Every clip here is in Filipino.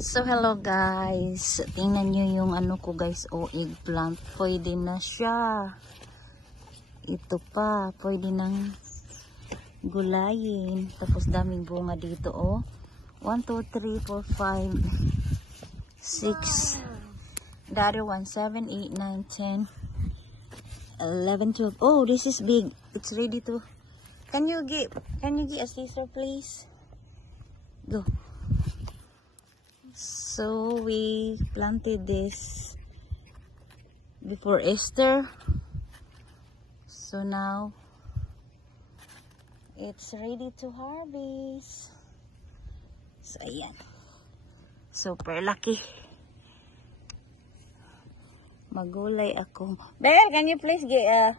So hello guys, tingnan nyo yung ano ko guys, eggplant, pwede na siya. Ito pa, pwede nang gulayin. Tapos daming bunga dito 1, 2, 3, 4, 5, 6, the other one 7, 8, 9, 10, 11, 12. Oh, this is big. It's ready to. Can you get a scissor please? Go. So we planted this before Easter. So now it's ready to harvest. So ayan. Super lucky. Magulay ako. Bear, can you please get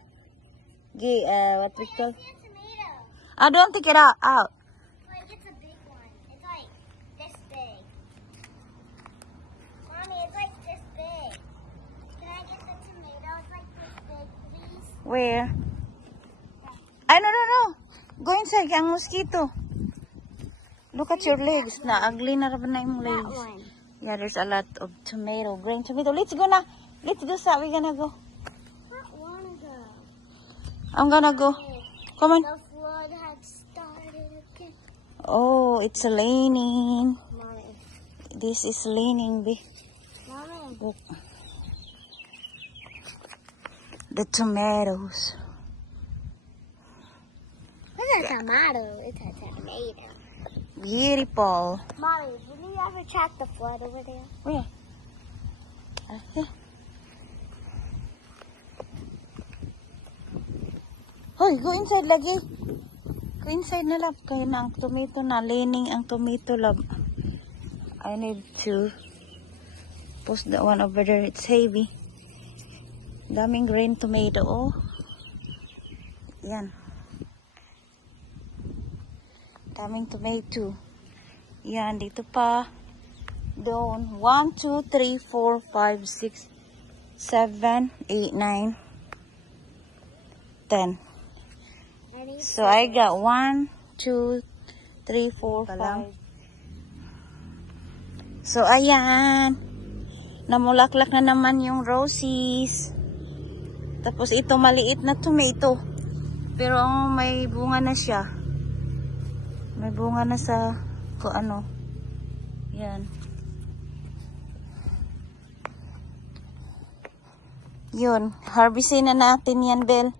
what we call? I don't take it out. Where? I no. Go inside, ang mosquito. Look at your legs. Na ugly na raman na yung legs. Yeah, there's a lot of tomato, green tomato. Let's go na. Let's do that. We're gonna go. I wanna go. I'm gonna go. Come on. The flood had started again. Oh, it's raining. Mommy. This is raining, babe. Mommy. Look. The tomatoes. It's a tomato. It's a tomato. Beautiful. Mommy, did you ever check the flood over there? Where? Here. Hoy, go inside lagi. Go inside na lab. Kaya na ang tomato na. Leaning ang tomato lab. I need to post that one over there. It's heavy. Daming green tomato. Yan. Daming tomato. Yan, dito pa. Doon. 1, 2, 3, 4, 5, 6, 7, 8, 9, 10. So I got 1, 2, 3, 4, 5. So ayan. Namulaklak na naman yung roses. Tapos ito maliit na tomato. Pero may bunga na siya. May bunga na sa kung ano. Yan. Yun. Harvestin na natin yan, Belle.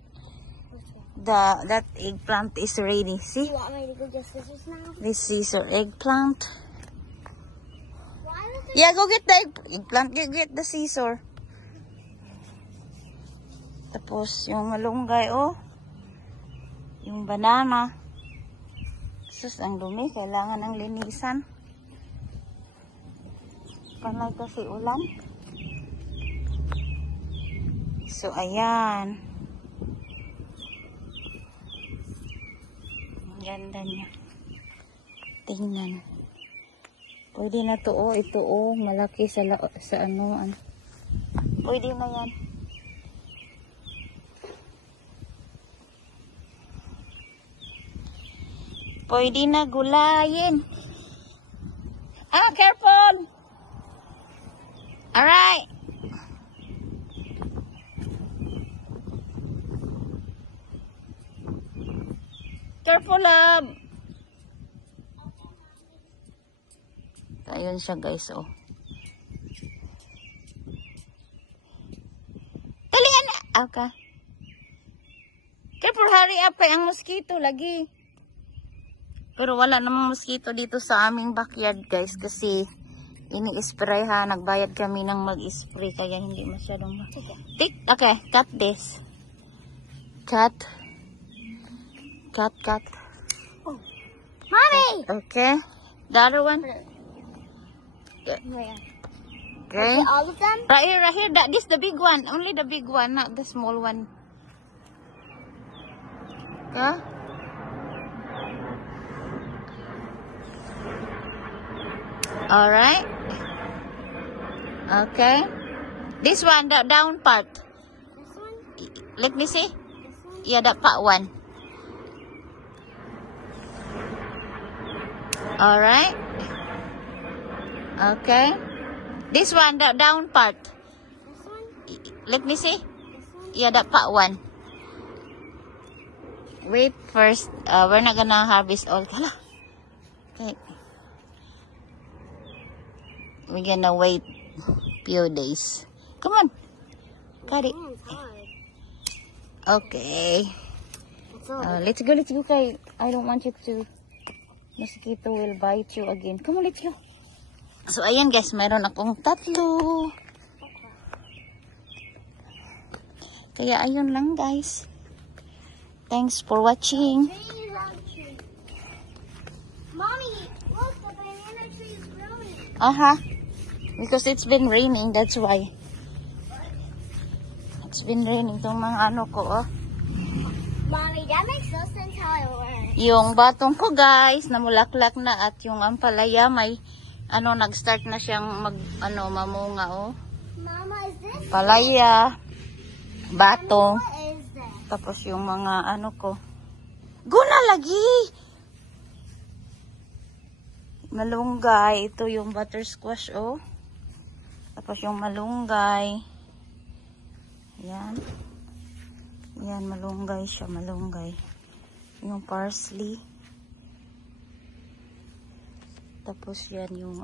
That eggplant is ready. See? You want me to go get scissors now? This is our eggplant. Why does it... Yeah, go get the eggplant. Get the scissor. Tapos, yung malunggay, yung banana. Sus, ang dumi. Kailangan ng linisan. Panay kasi ulan. So, ayan. Ang ganda niya. Tingnan. Pwede na to, ito, malaki sa ano. Pwede na yan. Pwede na gulayin. Careful! Alright. Careful, love. Ayun siya, guys, Talingan na! Okay. Careful, hurry up. Ang mosquito, lagi. Pero wala namang mosquito dito sa aming backyard, guys, kasi ini-spray ha. Nagbayad kami ng mag-spray kaya hindi masyadong okay, cut this. Cut. Oh. Mommy! Okay. The other one. Where? Okay. All of them? Right here. This the big one. Only the big one, not the small one. Okay. Alright. Okay. This one, the down part. This one? Let me see. This one? Yeah, that part one. Alright. Okay. This one, the down part. This one? Let me see. This one? Yeah, that part one. Wait first. We're not gonna harvest all. Hala. Okay. We're gonna wait few days. Come on. Got it. Hands hard. Okay. It's all Let's go, kay. I don't want you to. Mosquito will bite you again. Come on, let's go. So, ayan guys, meron akong 3. Kaya, ayun lang guys. Thanks for watching. Tree, love tree. Mommy, look, the banana tree is growing. Because it's been raining, that's why. It's been raining itong mga ano ko, oh. Mommy, that makes no sense how it works. Yung batong ko guys, namulaklak na at yung ampalaya may nag-start na siyang mamunga, oh. Mama, is this? Palaya, batong, What is this? tapos yung mga ko. Guna lagi! Malunggay, ito yung buttersquash, oh. Tapos yung malunggay. Yan. Yan, malunggay siya, malunggay. Yung parsley. Tapos yan yung